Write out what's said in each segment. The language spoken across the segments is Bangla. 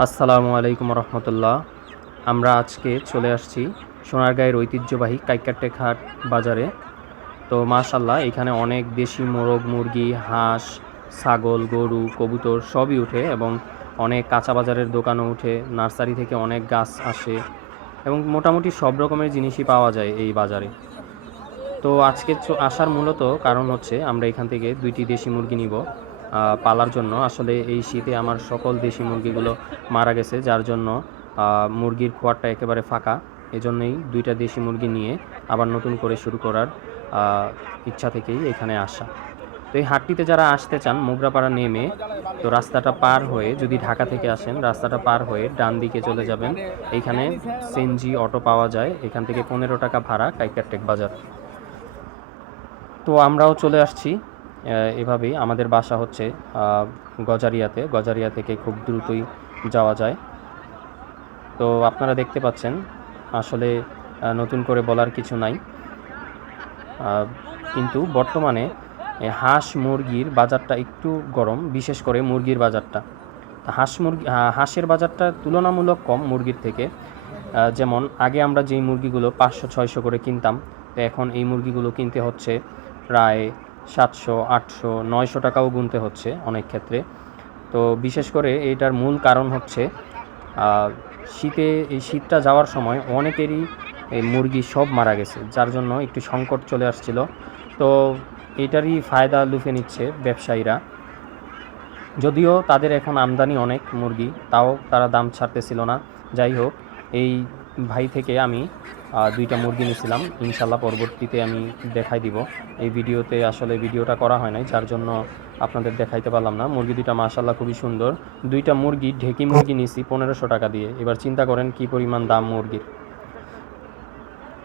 আসসালামু আলাইকুম রহমতুল্লাহ। আমরা আজকে চলে আসছি সোনারগাঁয়ের ঐতিহ্যবাহী কাইক্কারটেক হাট বাজারে। তো মাশাল্লাহ এখানে অনেক দেশি মোরগ মুরগি, হাঁস, ছাগল, গরু, কবুতর সবই উঠে এবং অনেক কাঁচা বাজারের দোকানও উঠে, নার্সারি থেকে অনেক গাছ আসে এবং মোটামুটি সব রকমের জিনিসই পাওয়া যায় এই বাজারে। তো আজকে আসার মূলত কারণ হচ্ছে আমরা এখান থেকে ২টি দেশি মুরগি নিব পালার জন্য। আসলে এই শীতে আমার সকল দেশি মুরগিগুলো মারা গেছে, যার জন্য মুরগির খোয়ারটা একেবারে ফাঁকা। এজন্যই ২টা দেশি মুরগি নিয়ে আবার নতুন করে শুরু করার ইচ্ছা থেকেই এখানে আসা। তো এই হাটটিতে যারা আসতে চান মোগরাপাড়া নেমে তো রাস্তাটা পার হয়ে, যদি ঢাকা থেকে আসেন রাস্তাটা পার হয়ে ডান দিকে চলে যাবেন। এইখানে সিএনজি অটো পাওয়া যায়, এখান থেকে ১৫ টাকা ভাড়া কাইক্কারটেক বাজার। তো আমরাও চলে আসছি এভাবেই। আমাদের বাসা হচ্ছে গজারিয়াতে, গজারিয়া থেকে খুব দ্রুতই যাওয়া যায়। তো আপনারা দেখতে পাচ্ছেন, আসলে নতুন করে বলার কিছু নাই। কিন্তু বর্তমানে হাঁস মুরগির বাজারটা একটু গরম, বিশেষ করে মুরগির বাজারটা। হাঁসের বাজারটা তুলনামূলক কম মুরগির থেকে। যেমন আগে আমরা যেই মুরগিগুলো ৫০০-৬০০ করে কিনতাম, তো এখন এই মুরগিগুলো কিনতে হচ্ছে প্রায় ৭০০, ৮০০, ৯০০ টাকাও গুনতে হচ্ছে অনেক ক্ষেত্রে। তো বিশেষ করে এইটার মূল কারণ হচ্ছে এই শীতটা যাওয়ার সময় অনেকেরই এই মুরগি সব মারা গেছে, যার জন্য একটু সংকট চলে আসছিল। তো এটারই ফায়দা লুফে নিচ্ছে ব্যবসায়ীরা। যদিও তাদের এখন আমদানি অনেক মুরগি, তাও তারা দাম ছাড়তেছিল না। যাই হোক, এই ভাই থেকে আমি ২টা মুরগি নিয়েছিলাম। ইনশাল্লাহ পরবর্তীতে আমি দেখাই দিব। এই ভিডিওতে আসলে ভিডিওটা করা হয় নাই, যার জন্য আপনাদের দেখাইতে পারলাম না। মুরগি ২টা মাশাল্লাহ খুবই সুন্দর। ২টা মুরগি ঢেকি মুরগি নিয়েছি ১৫০০ টাকা দিয়ে। এবার চিন্তা করেন কী পরিমাণ দাম মুরগির।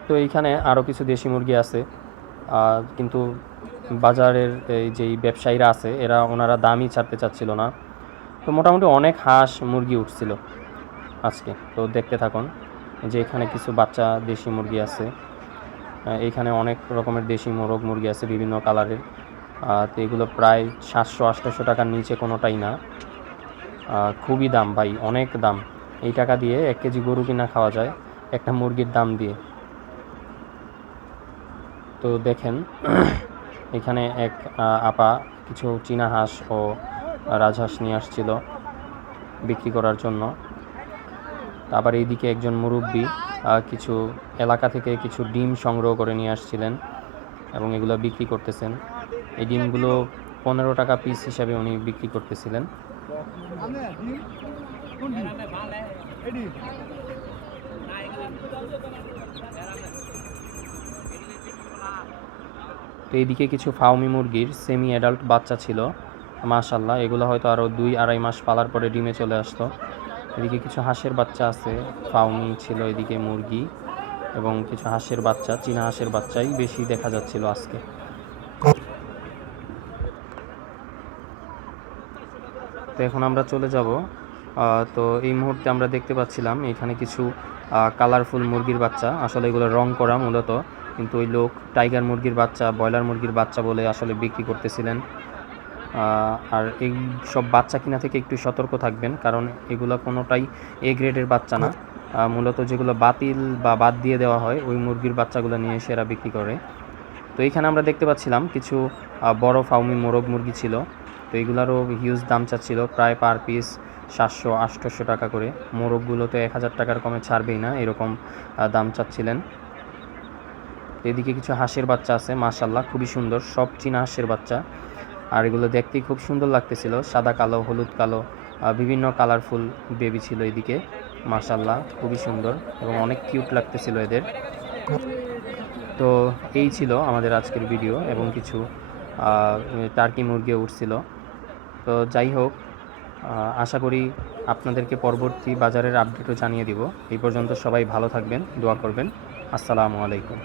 তো এইখানে আরও কিছু দেশি মুরগি আছে, কিন্তু বাজারের এই যেই ব্যবসায়ীরা আছে ওনারা দামই ছাড়তে চাচ্ছিল না। তো মোটামুটি অনেক হাঁস মুরগি উঠছিল আজকে। তো দেখতে থাকুন যে এখানে কিছু বাচ্চা দেশি মুরগি আছে, এইখানে অনেক রকমের দেশি মোরগ মুরগি আছে বিভিন্ন কালারের। তো এগুলো প্রায় ৭০০-৮০০ টাকার নিচে কোনোটাই না। খুবই দাম ভাই, অনেক দাম। এই টাকা দিয়ে ১ কেজি গরু কিনা খাওয়া যায় একটা মুরগির দাম দিয়ে। তো দেখেন এখানে এক আপা কিছু চীনা হাঁস ও রাজহাঁস নিয়ে আসছিল বিক্রি করার জন্য। আবার এইদিকে একজন মুরব্বি কিছু এলাকা থেকে কিছু ডিম সংগ্রহ করে নিয়ে আসছিলেন এবং এগুলো বিক্রি করতেছেন। এই ডিমগুলো ১৫ টাকা পিস হিসাবে উনি বিক্রি করতেছিলেন। তো এইদিকে কিছু ফাউমি মুরগির সেমি অ্যাডাল্ট বাচ্চা ছিল, মাশাল্লাহ এগুলো হয়তো আরও ২-২.৫ মাস পালার পরে ডিমে চলে আসতো। এদিকে কিছু হাঁসের বাচ্চা আছে, ফাউমি ছিল এদিকে মুরগি, এবং কিছু হাঁসের বাচ্চা, চীনা হাঁসের বাচ্চাই বেশি দেখা যাচ্ছিল আজকে। তো এখন আমরা চলে যাব। তো এই মুহূর্তে আমরা দেখতে পাচ্ছিলাম এখানে কিছু কালারফুল মুরগির বাচ্চা, আসলে এগুলো রং করা মূলত, কিন্তু ওই লোক টাইগার মুরগির বাচ্চা, ব্রয়লার মুরগির বাচ্চা বলে আসলে বিক্রি করতেছিলেন। আর এই সব বাচ্চা কিনা থেকে একটু সতর্ক থাকবেন, কারণ এগুলো কোনোটাই এ গ্রেডের বাচ্চা না। মূলত যেগুলো বাতিল বা বাদ দিয়ে দেওয়া হয় ওই মুরগির বাচ্চাগুলো নিয়ে এসে এরা বিক্রি করে। তো এইখানে আমরা দেখতে পাচ্ছিলাম কিছু বড় ফাউমি মোরগ মুরগি ছিল। তো এগুলারও হিউজ দাম চাচ্ছিল, প্রায় পার পিস ৭০০-৮০০ টাকা করে। মোরগগুলো তো ১,০০০ টাকার কমে ছাড়বেই না, এরকম দাম চাচ্ছিলেন। এদিকে কিছু হাঁসের বাচ্চা আছে, মাশাল্লাহ খুবই সুন্দর, সব চীনা হাঁসের বাচ্চা। আর এগুলো দেখতেই খুব সুন্দর লাগতেছিল, সাদা কালো, হলুদ কালো, বিভিন্ন কালারফুল বেবি ছিল এদিকে। মাশাল্লাহ খুবই সুন্দর এবং অনেক কিউট লাগতেছিল এদের। তো এই ছিল আমাদের আজকের ভিডিও, এবং কিছু টার্কি মুরগিও উঠছিল। তো যাই হোক, আশা করি আপনাদেরকে পরবর্তী বাজারের আপডেটও জানিয়ে দিব। এই পর্যন্ত সবাই ভালো থাকবেন, দোয়া করবেন। আসসালামু আলাইকুম।